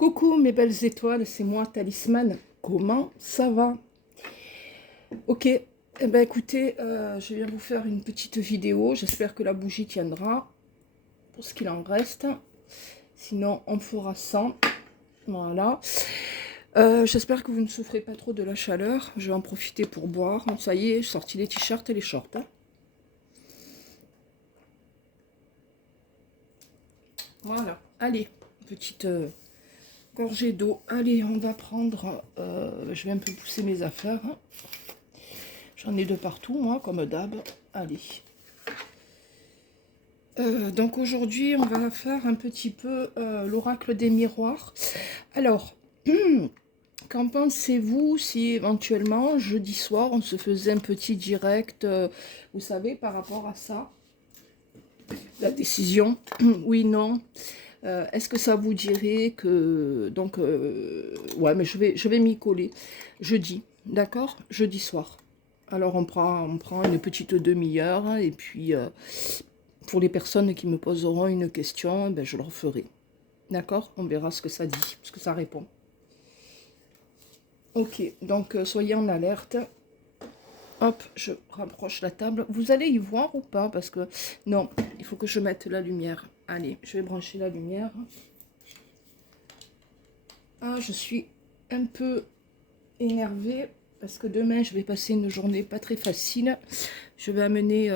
Coucou mes belles étoiles, c'est moi Talisman. Comment ça va? Ok, eh ben écoutez, je viens vous faire une petite vidéo. J'espère que la bougie tiendra pour ce qu'il en reste. Sinon, on fera sans. Voilà. J'espère que vous ne souffrez pas trop de la chaleur. Je vais en profiter pour boire. Ça y est, j'ai sorti les t-shirts et les shorts. Hein. Voilà. Allez, petite gorgée d'eau. Allez, on va prendre... je vais un peu pousser mes affaires. Hein. J'en ai de partout, moi, comme d'hab. Allez. Donc aujourd'hui, on va faire un petit peu l'oracle des miroirs. Alors, qu'en pensez-vous si éventuellement, jeudi soir, on se faisait un petit direct, vous savez, par rapport à ça? La décision, oui, non. Est-ce que ça vous dirait que... Donc, ouais, mais je vais m'y coller. Jeudi, d'accord? Jeudi soir. Alors, on prend une petite demi-heure, hein, et puis, pour les personnes qui me poseront une question, ben, je leur ferai. D'accord? On verra ce que ça dit, ce que ça répond. Ok, donc, soyez en alerte. Hop, je rapproche la table. Vous allez y voir ou pas? Parce que, non, il faut que je mette la lumière. Allez, je vais brancher la lumière. Ah, je suis un peu énervée parce que demain, je vais passer une journée pas très facile. Je vais amener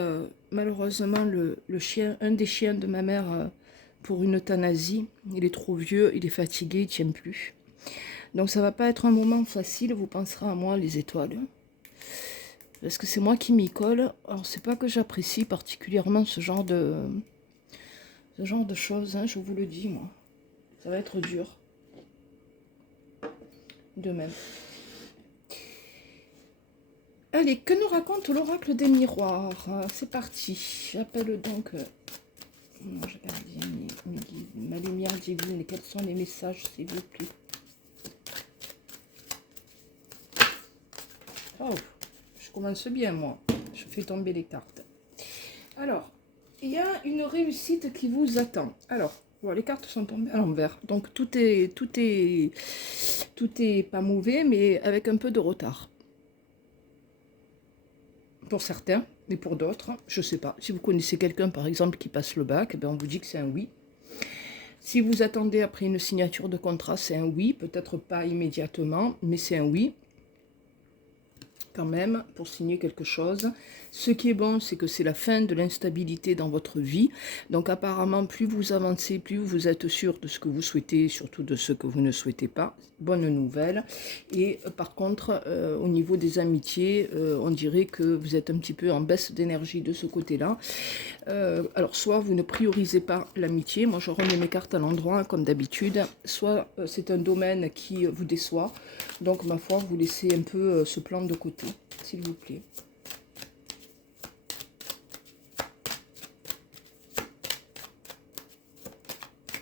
malheureusement le chien, un des chiens de ma mère pour une euthanasie. Il est trop vieux, il est fatigué, il ne tient plus. Donc ça va pas être un moment facile, vous penserez à moi, les étoiles. Parce que c'est moi qui m'y colle. Alors c'est pas que j'apprécie particulièrement ce genre de choses, hein, je vous le dis, moi. Ça va être dur. De même. Allez, que nous raconte l'oracle des miroirs? C'est parti. J'appelle donc... ma lumière divine. Quels sont les messages, s'il vous plaît? Oh, je commence bien, moi. Je fais tomber les cartes. Alors, il y a une réussite qui vous attend. Alors, bon, les cartes sont tombées à l'envers. Donc, tout est pas mauvais, mais avec un peu de retard. Pour certains, mais pour d'autres, je ne sais pas. Si vous connaissez quelqu'un, par exemple, qui passe le bac, ben on vous dit que c'est un oui. Si vous attendez après une signature de contrat, c'est un oui. Peut-être pas immédiatement, mais c'est un oui. Quand même, pour signer quelque chose. Ce qui est bon, c'est que c'est la fin de l'instabilité dans votre vie. Donc apparemment, plus vous avancez, plus vous êtes sûr de ce que vous souhaitez, surtout de ce que vous ne souhaitez pas. Bonne nouvelle. Et par contre, au niveau des amitiés, on dirait que vous êtes un petit peu en baisse d'énergie de ce côté-là. Alors soit vous ne priorisez pas l'amitié, moi je remets mes cartes à l'endroit comme d'habitude, soit c'est un domaine qui vous déçoit, donc ma foi vous laissez un peu ce plan de côté, s'il vous plaît.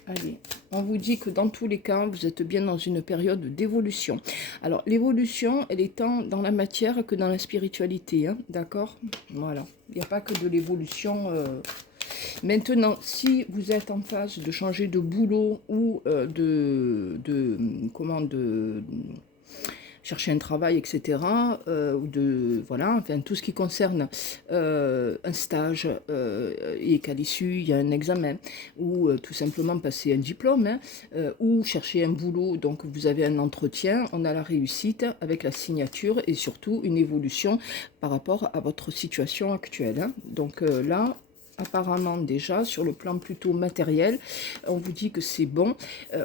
Allez, on vous dit que dans tous les cas, vous êtes bien dans une période d'évolution. Alors, l'évolution, elle est tant dans la matière que dans la spiritualité, hein, d'accord? Voilà, il n'y a pas que de l'évolution... Maintenant, si vous êtes en phase de changer de boulot ou chercher un travail, etc., ou voilà, enfin, tout ce qui concerne un stage et qu'à l'issue, il y a un examen, ou tout simplement passer un diplôme, hein, ou chercher un boulot, donc vous avez un entretien, on a la réussite avec la signature et surtout une évolution par rapport à votre situation actuelle. Hein. Donc là, apparemment déjà, sur le plan plutôt matériel, on vous dit que c'est bon,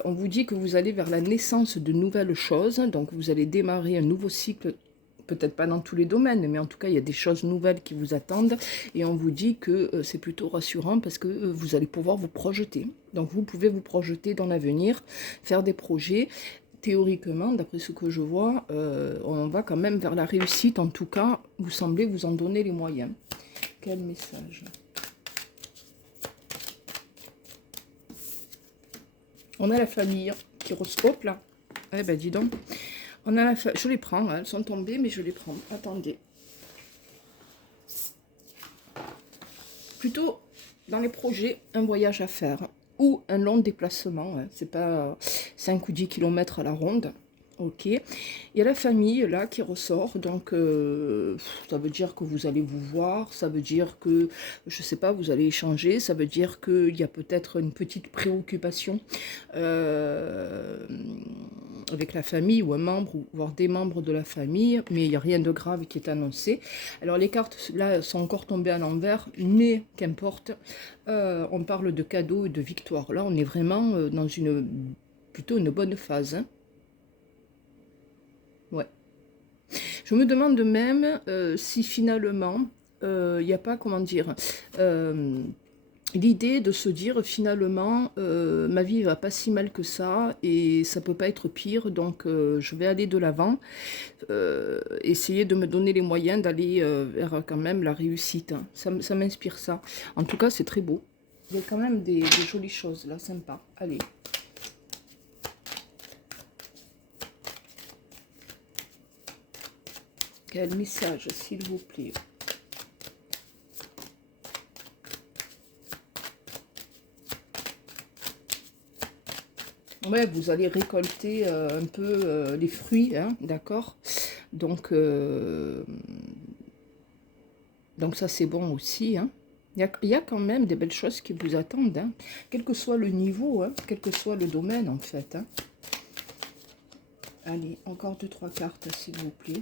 on vous dit que vous allez vers la naissance de nouvelles choses, donc vous allez démarrer un nouveau cycle, peut-être pas dans tous les domaines, mais en tout cas il y a des choses nouvelles qui vous attendent, et on vous dit que c'est plutôt rassurant parce que vous allez pouvoir vous projeter, donc vous pouvez vous projeter dans l'avenir, faire des projets. Théoriquement, d'après ce que je vois, on va quand même vers la réussite, en tout cas, vous semblez vous en donner les moyens. Quel message ? On a la famille qui horoscope là. Eh ben dis donc. On a je les prends, hein. Elles sont tombées, mais je les prends. Attendez. Plutôt dans les projets, un voyage à faire. ou un long déplacement, hein. C'est pas 5 ou 10 kilomètres à la ronde. Ok, il y a la famille là qui ressort, donc ça veut dire que vous allez vous voir, ça veut dire que, je sais pas, vous allez échanger, ça veut dire qu'il y a peut-être une petite préoccupation euh, avec la famille ou un membre, ou voire des membres de la famille, mais il n'y a rien de grave qui est annoncé. Alors les cartes là sont encore tombées à l'envers, mais qu'importe, on parle de cadeaux et de victoire. Là on est vraiment dans plutôt une bonne phase, hein. Ouais. Je me demande même si finalement, il n'y a pas, comment dire, l'idée de se dire finalement, ma vie va pas si mal que ça et ça peut pas être pire, donc je vais aller de l'avant, essayer de me donner les moyens d'aller vers quand même la réussite, hein. Ça m'inspire ça. En tout cas, c'est très beau. Il y a quand même des jolies choses là, sympa. Allez. Quel message, s'il vous plaît? Ouais, vous allez récolter un peu les fruits, hein, d'accord? Donc, donc ça, c'est bon aussi, hein. Il y a quand même des belles choses qui vous attendent, hein, quel que soit le niveau, hein, quel que soit le domaine, en fait, hein. Allez, encore 2-3 cartes, s'il vous plaît.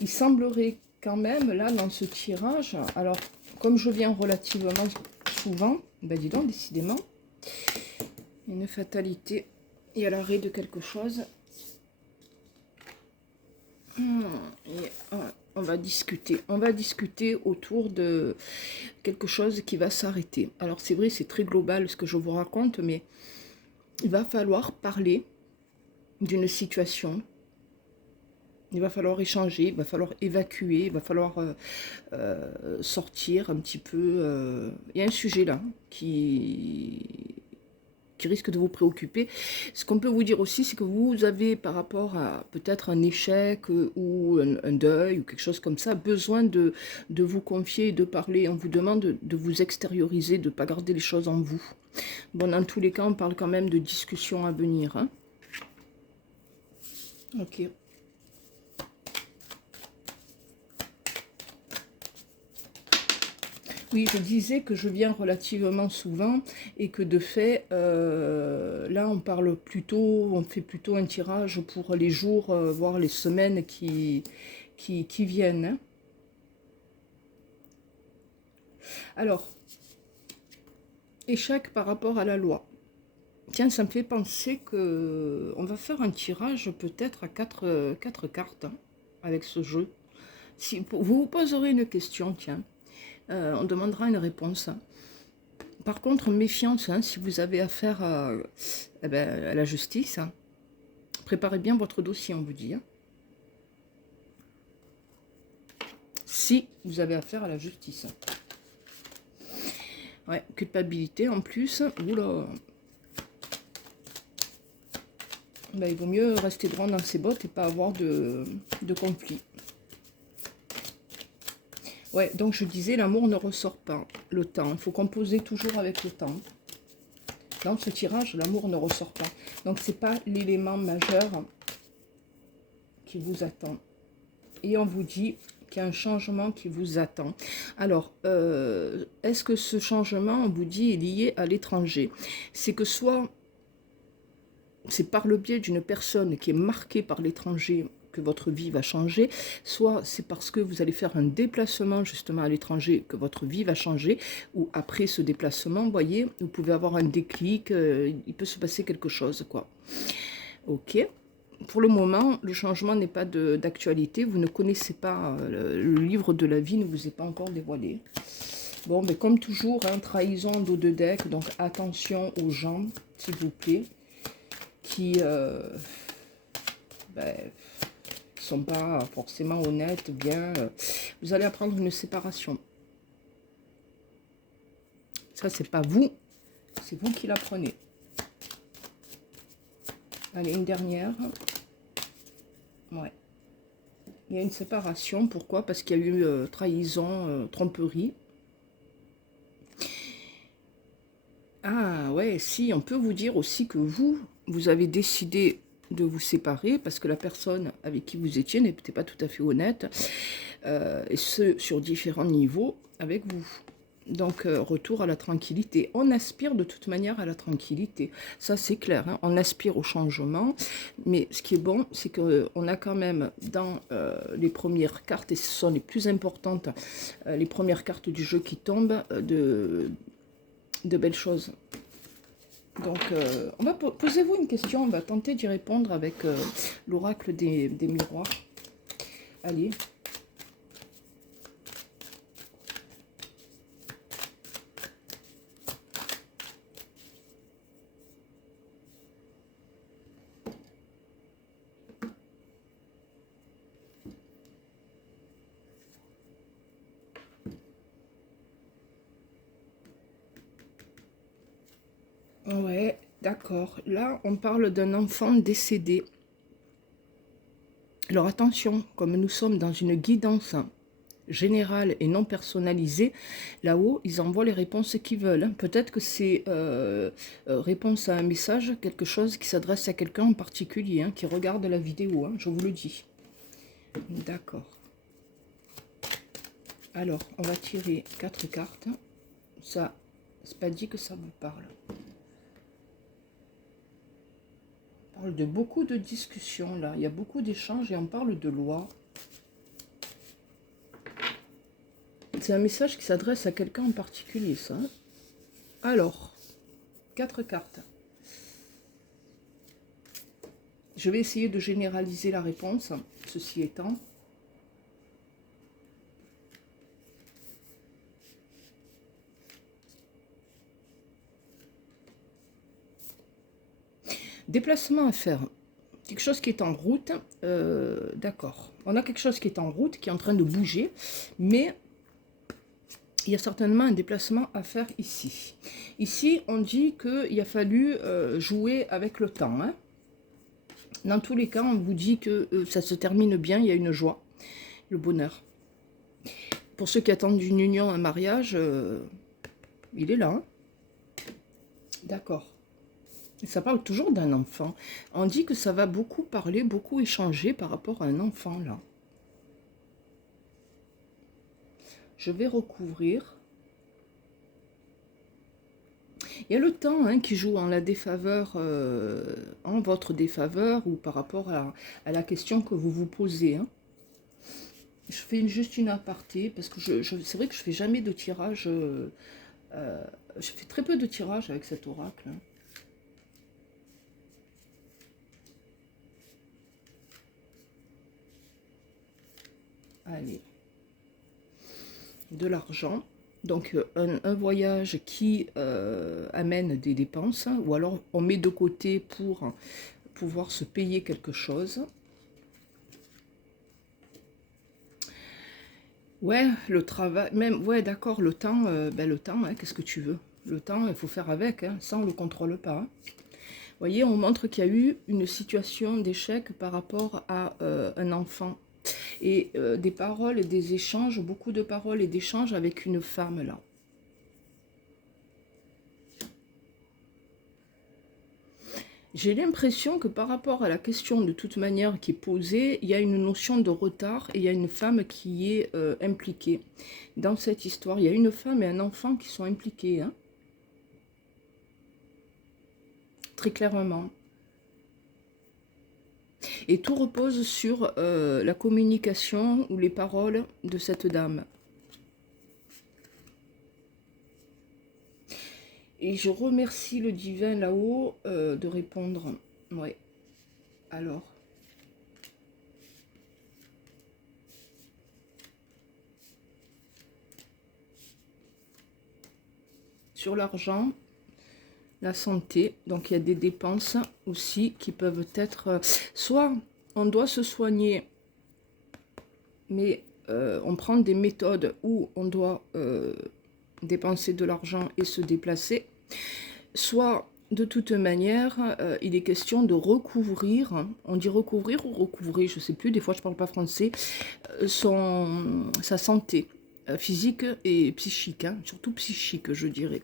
Il semblerait quand même, là, dans ce tirage, alors, comme je viens relativement souvent, ben dis donc, décidément, une fatalité et à l'arrêt de quelque chose. On va discuter autour de quelque chose qui va s'arrêter. Alors c'est vrai, c'est très global ce que je vous raconte, mais il va falloir parler d'une situation. Il va falloir échanger, il va falloir évacuer, il va falloir sortir un petit peu. Il y a un sujet là qui risque de vous préoccuper. Ce qu'on peut vous dire aussi, c'est que vous avez, par rapport à peut-être un échec ou un deuil ou quelque chose comme ça, besoin de vous confier et de parler. On vous demande de vous extérioriser, de ne pas garder les choses en vous. Bon, dans tous les cas, on parle quand même de discussions à venir, hein. Ok. Oui, je disais que je viens relativement souvent et que de fait, là on parle plutôt, on fait plutôt un tirage pour les jours, voire les semaines qui viennent, hein. Alors, échec par rapport à la loi. Tiens, ça me fait penser que on va faire un tirage peut-être à quatre cartes, hein, avec ce jeu. Si vous vous poserez une question, tiens, on demandera une réponse. Par contre, méfiance, hein, si vous avez affaire eh ben, à la justice, hein, préparez bien votre dossier, on vous dit, hein. Si vous avez affaire à la justice. Ouais, culpabilité en plus. Oula. Ben, il vaut mieux rester droit dans ses bottes et pas avoir de conflit. Ouais, donc je disais, l'amour ne ressort pas. Le temps, il faut composer toujours avec le temps. Dans ce tirage, l'amour ne ressort pas. Donc, ce n'est pas l'élément majeur qui vous attend. Et on vous dit qu'il y a un changement qui vous attend. Alors, est-ce que ce changement, on vous dit, est lié à l'étranger? C'est que soit c'est par le biais d'une personne qui est marquée par l'étranger que votre vie va changer, soit c'est parce que vous allez faire un déplacement justement à l'étranger que votre vie va changer, ou après ce déplacement, vous voyez, vous pouvez avoir un déclic, il peut se passer quelque chose, quoi. Ok. Pour le moment, le changement n'est pas d'actualité, vous ne connaissez pas, le livre de la vie ne vous est pas encore dévoilé. Bon, mais comme toujours, hein, trahison dos de deck, donc attention aux gens, s'il vous plaît, qui ben, sont pas forcément honnêtes, bien. Vous allez apprendre une séparation. Ça, c'est pas vous, c'est vous qui l'apprenez. Allez, une dernière. Ouais. Il y a une séparation. Pourquoi? Parce qu'il y a eu trahison, tromperie. Ah ouais, si, on peut vous dire aussi que vous avez décidé de vous séparer parce que la personne avec qui vous étiez n'était pas tout à fait honnête, et ce, sur différents niveaux avec vous. Donc, retour à la tranquillité. On aspire de toute manière à la tranquillité. Ça, c'est clair, hein. On aspire au changement. Mais ce qui est bon, c'est qu'on a quand même dans les premières cartes, et ce sont les plus importantes, les premières cartes du jeu qui tombent, de belles choses. Donc, posez-vous une question, on va tenter d'y répondre avec l'oracle des miroirs. Allez. Ouais, d'accord. Là, on parle d'un enfant décédé. Alors attention, comme nous sommes dans une guidance générale et non personnalisée, là-haut, ils envoient les réponses qu'ils veulent, hein. Peut-être que c'est réponse à un message, quelque chose qui s'adresse à quelqu'un en particulier, hein, qui regarde la vidéo, hein, je vous le dis. D'accord. Alors, on va tirer 4 cartes. Ça, c'est pas dit que ça vous parle. On parle de beaucoup de discussions, là. Il y a beaucoup d'échanges et on parle de loi. C'est un message qui s'adresse à quelqu'un en particulier, ça. Alors, 4 cartes. Je vais essayer de généraliser la réponse, ceci étant. Déplacement à faire. Quelque chose qui est en route, d'accord. On a quelque chose qui est en route, qui est en train de bouger, mais il y a certainement un déplacement à faire ici. Ici, on dit qu'il a fallu jouer avec le temps, hein. Dans tous les cas, on vous dit que ça se termine bien, il y a une joie, le bonheur. Pour ceux qui attendent une union, un mariage, il est là, hein. D'accord. Ça parle toujours d'un enfant. On dit que ça va beaucoup parler, beaucoup échanger par rapport à un enfant, là. Je vais recouvrir. Il y a le temps, hein, qui joue en la défaveur, en votre défaveur, ou par rapport à la question que vous vous posez, hein. Je fais juste une aparté, parce que c'est vrai que je fais jamais de tirage, je fais très peu de tirages avec cet oracle, hein. Allez. De l'argent. Donc un voyage qui amène des dépenses, ou alors on met de côté pour pouvoir se payer quelque chose. Ouais, le travail, même, ouais, d'accord, le temps, le temps, hein, qu'est-ce que tu veux? Le temps, il faut faire avec, hein, ça on ne le contrôle pas, hein. Vous voyez, on montre qu'il y a eu une situation d'échec par rapport à un enfant. Et des paroles et des échanges, beaucoup de paroles et d'échanges avec une femme, là. J'ai l'impression que par rapport à la question de toute manière qui est posée, il y a une notion de retard et il y a une femme qui est impliquée dans cette histoire. Il y a une femme et un enfant qui sont impliqués, hein, très clairement. Et tout repose sur la communication ou les paroles de cette dame. Et je remercie le divin là-haut de répondre. Ouais. Alors. Sur l'argent, la santé, donc il y a des dépenses aussi qui peuvent être... soit on doit se soigner, mais on prend des méthodes où on doit dépenser de l'argent et se déplacer. Soit, de toute manière, il est question de recouvrir, on dit recouvrir ou recouvrir, je ne sais plus, des fois je ne parle pas français, sa santé physique et psychique, hein, surtout psychique, je dirais.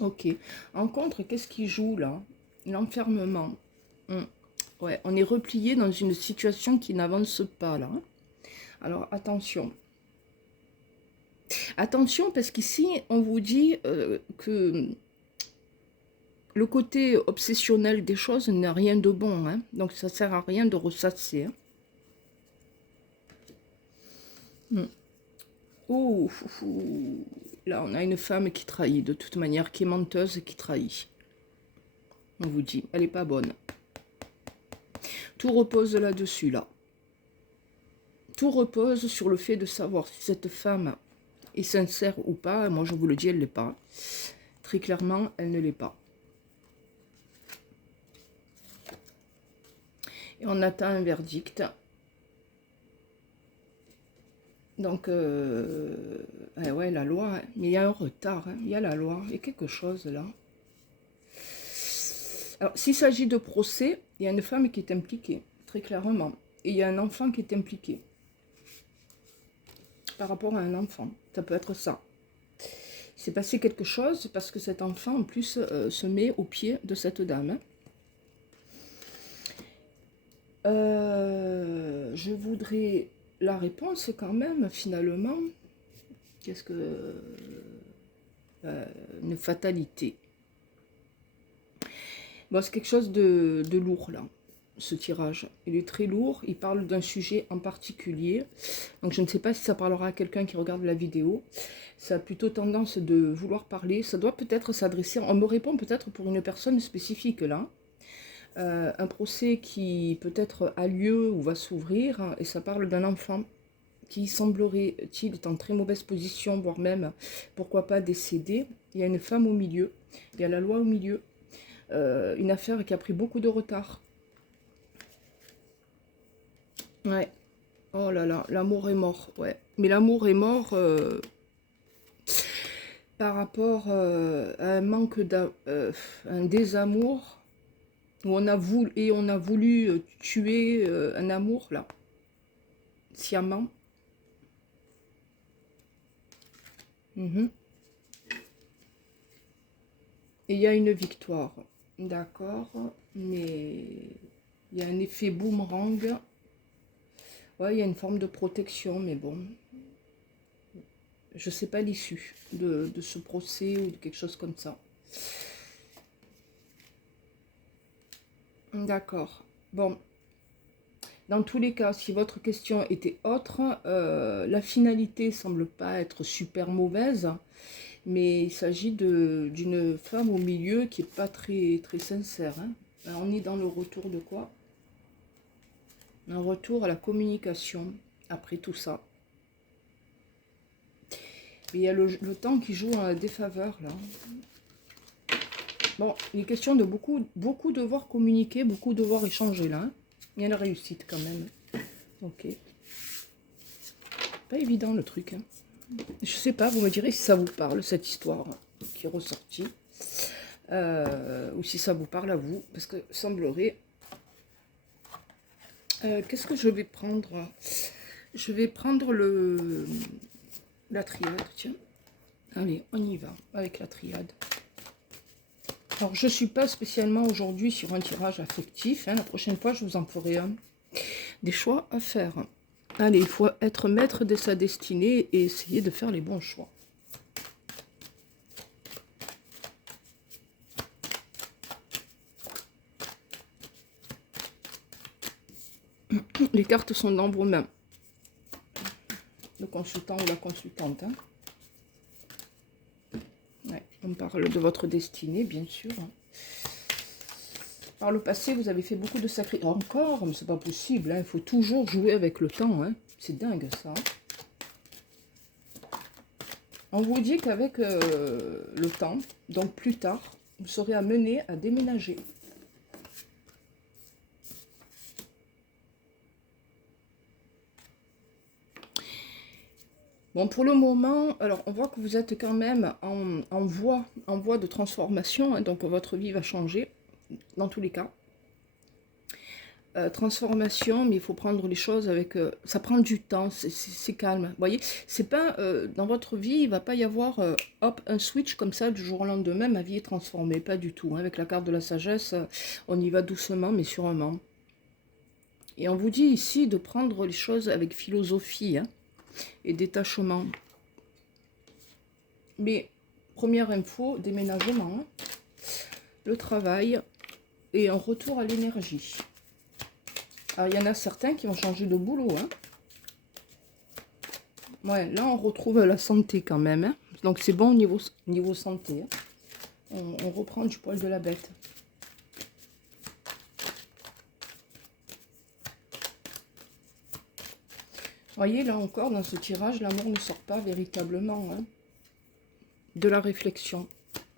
Ok. En contre, qu'est-ce qui joue là? L'enfermement. Ouais, on est replié dans une situation qui n'avance pas là. Alors attention. Attention parce qu'ici, on vous dit que le côté obsessionnel des choses n'a rien de bon. Hein. Donc ça sert à rien de ressasser. Hein. Oh, là, on a une femme qui trahit, de toute manière, qui est menteuse et qui trahit. On vous dit, elle n'est pas bonne. Tout repose là-dessus, là. Tout repose sur le fait de savoir si cette femme est sincère ou pas. Moi, je vous le dis, elle ne l'est pas. Très clairement, elle ne l'est pas. Et on attend un verdict. Donc, ouais, la loi, hein. Mais il y a un retard, hein. Il y a la loi, il y a quelque chose là. Alors, s'il s'agit de procès, il y a une femme qui est impliquée, très clairement. Et il y a un enfant qui est impliqué. Par rapport à un enfant, ça peut être ça. Il s'est passé quelque chose parce que cet enfant, en plus, se met au pied de cette dame. Hein. Je voudrais la réponse quand même, finalement. Qu'est-ce que... une fatalité. Bon, c'est quelque chose de lourd, là, ce tirage. Il est très lourd, il parle d'un sujet en particulier. Donc, je ne sais pas si ça parlera à quelqu'un qui regarde la vidéo. Ça a plutôt tendance de vouloir parler. Ça doit peut-être s'adresser... On me répond peut-être pour une personne spécifique, là. Un procès qui peut-être a lieu ou va s'ouvrir. Hein, et ça parle d'un enfant qui semblerait-il est en très mauvaise position, voire même, pourquoi pas, décédé. Il y a une femme au milieu. Il y a la loi au milieu. Une affaire qui a pris beaucoup de retard. Ouais. Oh là là, l'amour est mort. Ouais. Mais l'amour est mort par rapport à un manque un désamour où on a voulu tuer un amour là, sciemment. Et il y a une victoire. D'accord, mais il y a un effet boomerang. Ouais, il y a une forme de protection, mais bon. Je ne sais pas l'issue de ce procès ou de quelque chose comme ça. D'accord. Bon. Dans tous les cas, si votre question était autre, la finalité semble pas être super mauvaise, mais il s'agit d'une femme au milieu qui n'est pas très, très sincère. Hein. Alors, on est dans le retour de quoi? Un retour à la communication, après tout ça. Mais il y a le temps qui joue en défaveur, là. Bon, il est question de beaucoup devoir communiquer, beaucoup devoir échanger, là. Hein. Il y a une réussite, quand même. Ok. Pas évident, le truc. Hein. Je sais pas, vous me direz si ça vous parle, cette histoire qui est ressortie. Ou si ça vous parle à vous, parce que semblerait... Qu'est-ce que je vais prendre? Je vais prendre la triade, tiens. Allez, on y va avec la triade. Alors, je ne suis pas spécialement aujourd'hui sur un tirage affectif. Hein. La prochaine fois, je vous en ferai un. Des choix à faire. Allez, il faut être maître de sa destinée et essayer de faire les bons choix. Les cartes sont dans vos mains. Le consultant ou la consultante. Hein. Ouais, on parle de votre destinée, bien sûr. Par le passé, vous avez fait beaucoup de sacrifices. Encore, mais c'est pas possible. Hein. Il faut toujours jouer avec le temps. Hein. C'est dingue, ça. On vous dit qu'avec le temps, donc plus tard, vous serez amené à déménager. Bon, pour le moment, alors on voit que vous êtes quand même en voie de transformation, hein, donc votre vie va changer, dans tous les cas. transformation, mais il faut prendre les choses avec... ça prend du temps, c'est calme. Vous voyez, c'est pas... dans votre vie, il va pas y avoir, hop, un switch comme ça, du jour au lendemain, ma vie est transformée. Pas du tout. Hein. Avec la carte de la sagesse, on y va doucement, mais sûrement. Et on vous dit ici de prendre les choses avec philosophie hein, et détachement. Mais, première info, déménagement, hein, le travail et un retour à l'énergie. Alors, il y en a certains qui vont changer de boulot. Hein. Ouais, là, on retrouve la santé quand même. Hein. Donc, c'est bon au niveau santé. Hein. On reprend du poil de la bête. Voyez, là encore, dans ce tirage, l'amour ne sort pas véritablement. Hein. De la réflexion.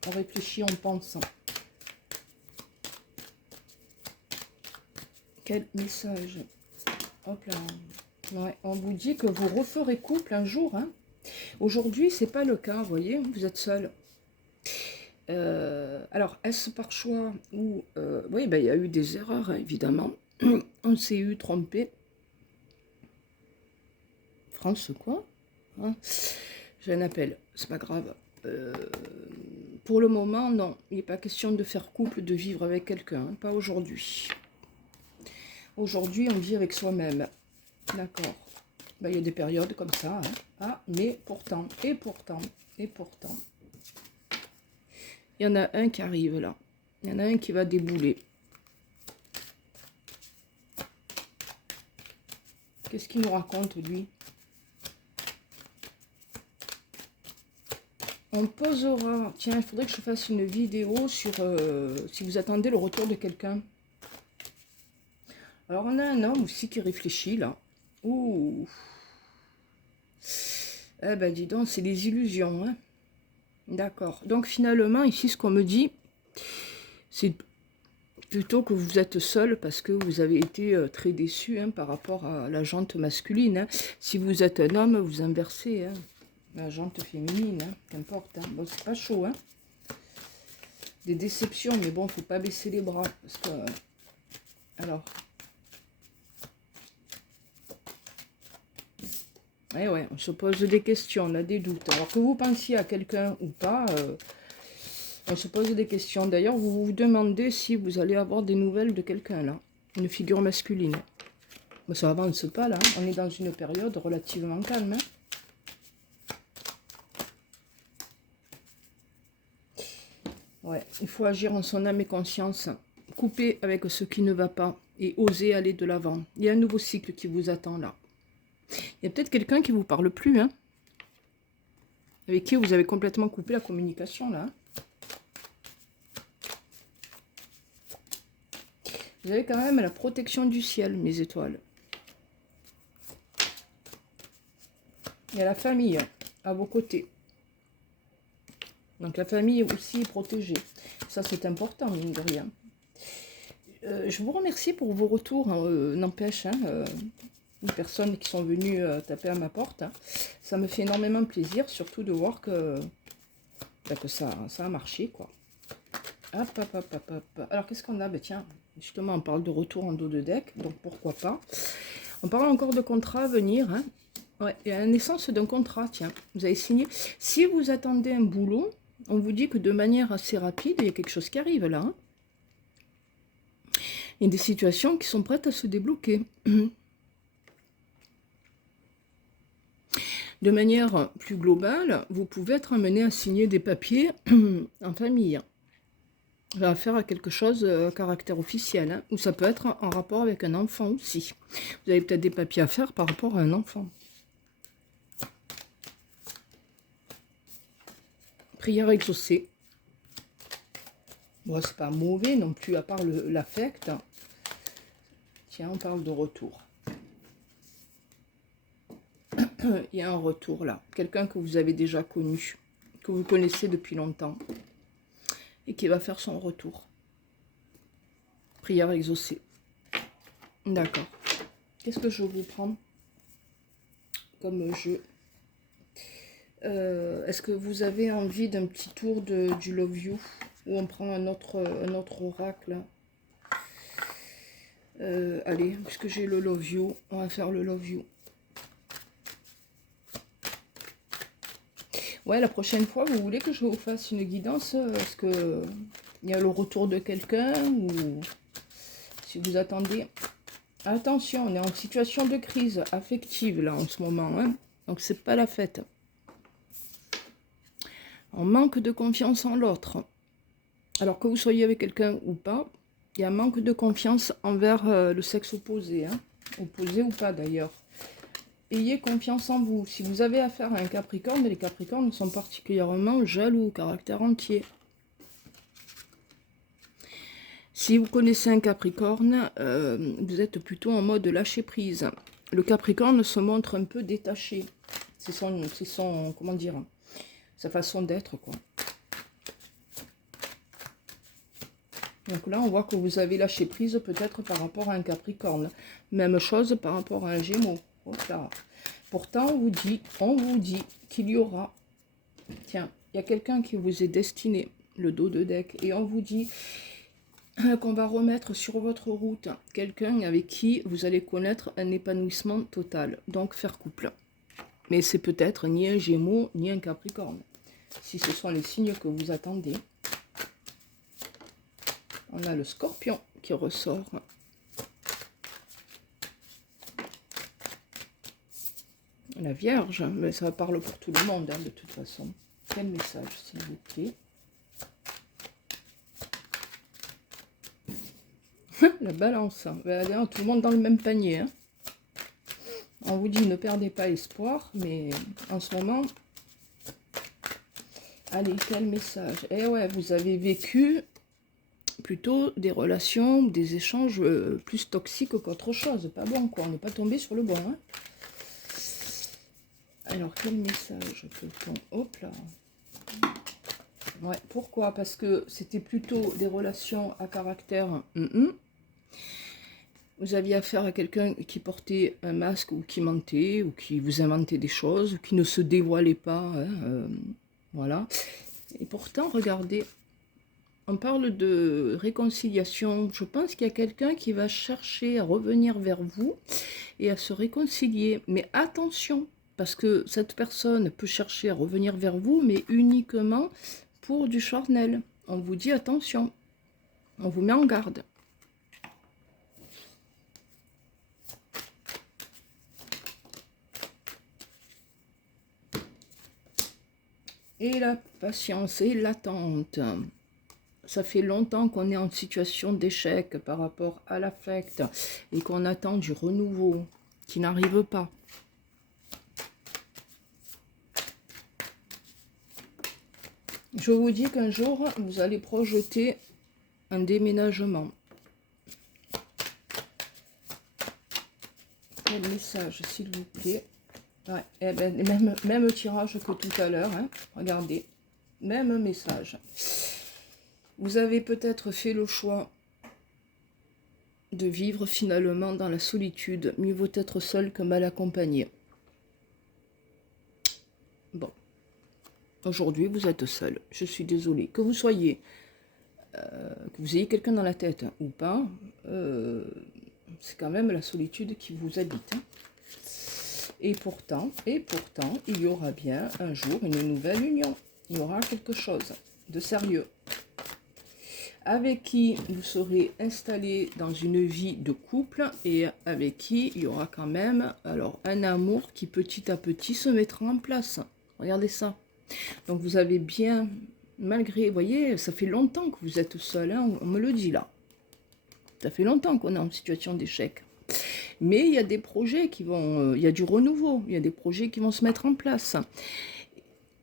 On réfléchit, on pense. Quel message. Hop là. Ouais, on vous dit que vous referez couple un jour. Hein. Aujourd'hui, c'est pas le cas, vous voyez, vous êtes seul. Alors, est-ce par choix ou... oui, ben, il y a eu des erreurs, hein, évidemment. On s'est eu trompé. France, quoi hein. J'ai un appel, c'est pas grave. Pour le moment, non. Il n'est pas question de faire couple, de vivre avec quelqu'un. Hein, pas aujourd'hui. Aujourd'hui, on vit avec soi-même. D'accord. Ben, il y a des périodes comme ça. Hein. Ah, mais pourtant, et pourtant, et pourtant. Il y en a un qui arrive là. Il y en a un qui va débouler. Qu'est-ce qu'il nous raconte, lui? On posera... Tiens, il faudrait que je fasse une vidéo sur si vous attendez le retour de quelqu'un. Alors, on a un homme aussi qui réfléchit, là. Ouh. Eh ben, dis donc, c'est des illusions, hein. D'accord. Donc, finalement, ici, ce qu'on me dit, c'est plutôt que vous êtes seul parce que vous avez été très déçu hein, par rapport à la jante masculine. Hein. Si vous êtes un homme, vous inversez hein, la jante féminine, hein, qu'importe. Hein. Bon, c'est pas chaud. Hein. Des déceptions, mais bon, faut pas baisser les bras. Parce que... alors... Eh ouais, on se pose des questions, on a des doutes. Alors que vous pensiez à quelqu'un ou pas, on se pose des questions. D'ailleurs, vous vous demandez si vous allez avoir des nouvelles de quelqu'un là. Une figure masculine. Mais ça avance pas là, hein. On est dans une période relativement calme. Hein. Ouais, il faut agir en son âme et conscience. Couper avec ce qui ne va pas et oser aller de l'avant. Il y a un nouveau cycle qui vous attend là. Il y a peut-être quelqu'un qui ne vous parle plus, hein, avec qui vous avez complètement coupé la communication, là. Vous avez quand même la protection du ciel, mes étoiles. Il y a la famille à vos côtés. Donc la famille aussi est protégée. Ça, c'est important, mine de rien. Je vous remercie pour vos retours, n'empêche, hein, les personnes qui sont venues taper à ma porte. Hein. Ça me fait énormément plaisir, surtout de voir que ça a marché, quoi. Hop, hop, hop, hop, hop. Alors, qu'est-ce qu'on a? Ben, tiens, justement, on parle de retour en dos de deck, donc pourquoi pas. On parle encore de contrat à venir. Hein. Ouais, il y a la naissance d'un contrat, tiens. Vous avez signé. Si vous attendez un boulot, on vous dit que de manière assez rapide, il y a quelque chose qui arrive là. Hein. Il y a des situations qui sont prêtes à se débloquer. De manière plus globale, vous pouvez être amené à signer des papiers en famille. Ça va faire quelque chose à caractère officiel, hein, ou ça peut être en rapport avec un enfant aussi. Vous avez peut-être des papiers à faire par rapport à un enfant. Prière exaucée. Bon, c'est pas mauvais non plus, à part l'affect. Tiens, on parle de retour. Il y a un retour là. Quelqu'un que vous avez déjà connu, que vous connaissez depuis longtemps, et qui va faire son retour. Prière exaucée. D'accord. Qu'est-ce que je vous prends comme jeu? Est-ce que vous avez envie d'un petit tour du Love You? Ou on prend un autre oracle? Allez, puisque j'ai le love you, on va faire le love you. Ouais, la prochaine fois, vous voulez que je vous fasse une guidance? Est-ce que il y a le retour de quelqu'un? Ou si vous attendez... Attention, on est en situation de crise affective, là, en ce moment. Hein, donc, c'est pas la fête. On manque de confiance en l'autre. Alors que vous soyez avec quelqu'un ou pas, il y a un manque de confiance envers le sexe opposé. Hein, opposé ou pas, d'ailleurs. Ayez confiance en vous. Si vous avez affaire à un Capricorne, les Capricornes sont particulièrement jaloux, caractère entier. Si vous connaissez un Capricorne, vous êtes plutôt en mode lâcher prise. Le Capricorne se montre un peu détaché. C'est son, comment dire, sa façon d'être, quoi. Donc là, on voit que vous avez lâché prise peut-être par rapport à un Capricorne. Même chose par rapport à un Gémeaux. Voilà. Pourtant, on vous dit qu'il y aura... Tiens, il y a quelqu'un qui vous est destiné, le dos de deck, et on vous dit qu'on va remettre sur votre route quelqu'un avec qui vous allez connaître un épanouissement total. Donc, faire couple. Mais c'est peut-être ni un Gémeaux, ni un Capricorne. Si ce sont les signes que vous attendez. On a le Scorpion qui ressort. La Vierge, mais ça parle pour tout le monde, hein, de toute façon. Quel message, s'il vous plaît? La Balance. Ben, tout le monde dans le même panier. Hein. On vous dit, ne perdez pas espoir, mais en ce moment... Allez, quel message? Eh ouais, vous avez vécu plutôt des relations, des échanges plus toxiques qu'autre chose. Pas bon, quoi. On n'est pas tombé sur le bon. Hein. Alors, quel message peut-on... Hop là. Ouais, pourquoi? Parce que c'était plutôt des relations à caractère... Vous aviez affaire à quelqu'un qui portait un masque ou qui mentait, ou qui vous inventait des choses, ou qui ne se dévoilait pas. Hein, voilà. Et pourtant, regardez... On parle de réconciliation. Je pense qu'il y a quelqu'un qui va chercher à revenir vers vous et à se réconcilier. Mais attention, parce que cette personne peut chercher à revenir vers vous, mais uniquement pour du charnel. On vous dit attention. On vous met en garde. Et la patience et l'attente. Ça fait longtemps qu'on est en situation d'échec par rapport à l'affect et qu'on attend du renouveau qui n'arrive pas. Je vous dis qu'un jour, vous allez projeter un déménagement. Quel message, s'il vous plaît? Ouais, eh ben, même tirage que tout à l'heure. Hein. Regardez, même message. Vous avez peut-être fait le choix de vivre finalement dans la solitude. Mieux vaut être seul que mal accompagné. Bon. Aujourd'hui, vous êtes seul. Je suis désolée. Que vous soyez, que vous ayez quelqu'un dans la tête ou pas, c'est quand même la solitude qui vous habite. Hein. Et pourtant, il y aura bien un jour une nouvelle union. Il y aura quelque chose de sérieux. Avec qui vous serez installé dans une vie de couple et avec qui il y aura quand même alors un amour qui petit à petit se mettra en place. Regardez ça. Donc vous avez bien, malgré, vous voyez, ça fait longtemps que vous êtes seul, hein, on me le dit là. Ça fait longtemps qu'on est en situation d'échec. Mais il y a des projets qui vont, il y a du renouveau, il y a des projets qui vont se mettre en place.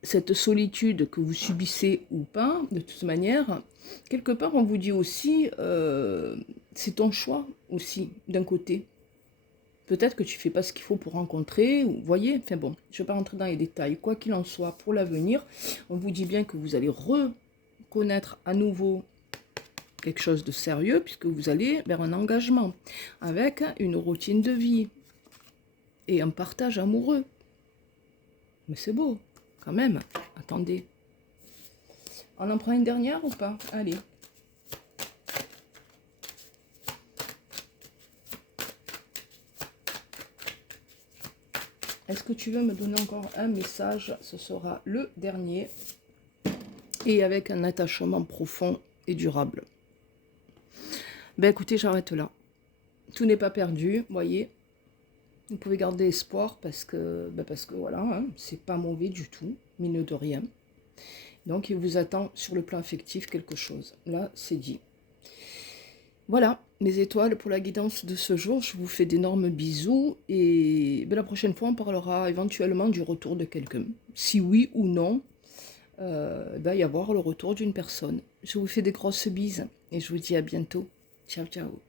Cette solitude que vous subissez ou pas, de toute manière, quelque part on vous dit aussi, c'est ton choix aussi, d'un côté. Peut-être que tu ne fais pas ce qu'il faut pour rencontrer, vous voyez, enfin bon, je ne vais pas rentrer dans les détails. Quoi qu'il en soit, pour l'avenir, on vous dit bien que vous allez reconnaître à nouveau quelque chose de sérieux, puisque vous allez vers un engagement, avec une routine de vie, et un partage amoureux. Mais c'est beau, quand même, attendez. On en prend une dernière ou pas? Allez. Est-ce que tu veux me donner encore un message? Ce sera le dernier. Et avec un attachement profond et durable. Ben écoutez, j'arrête là. Tout n'est pas perdu, voyez. Vous pouvez garder espoir parce que voilà, hein, c'est pas mauvais du tout, mine de rien. Donc il vous attend sur le plan affectif quelque chose. Là, c'est dit. Voilà, mes étoiles pour la guidance de ce jour. Je vous fais d'énormes bisous. Et ben, la prochaine fois, on parlera éventuellement du retour de quelqu'un. Si oui ou non, il va y avoir le retour d'une personne. Je vous fais des grosses bises et je vous dis à bientôt. Ciao, ciao.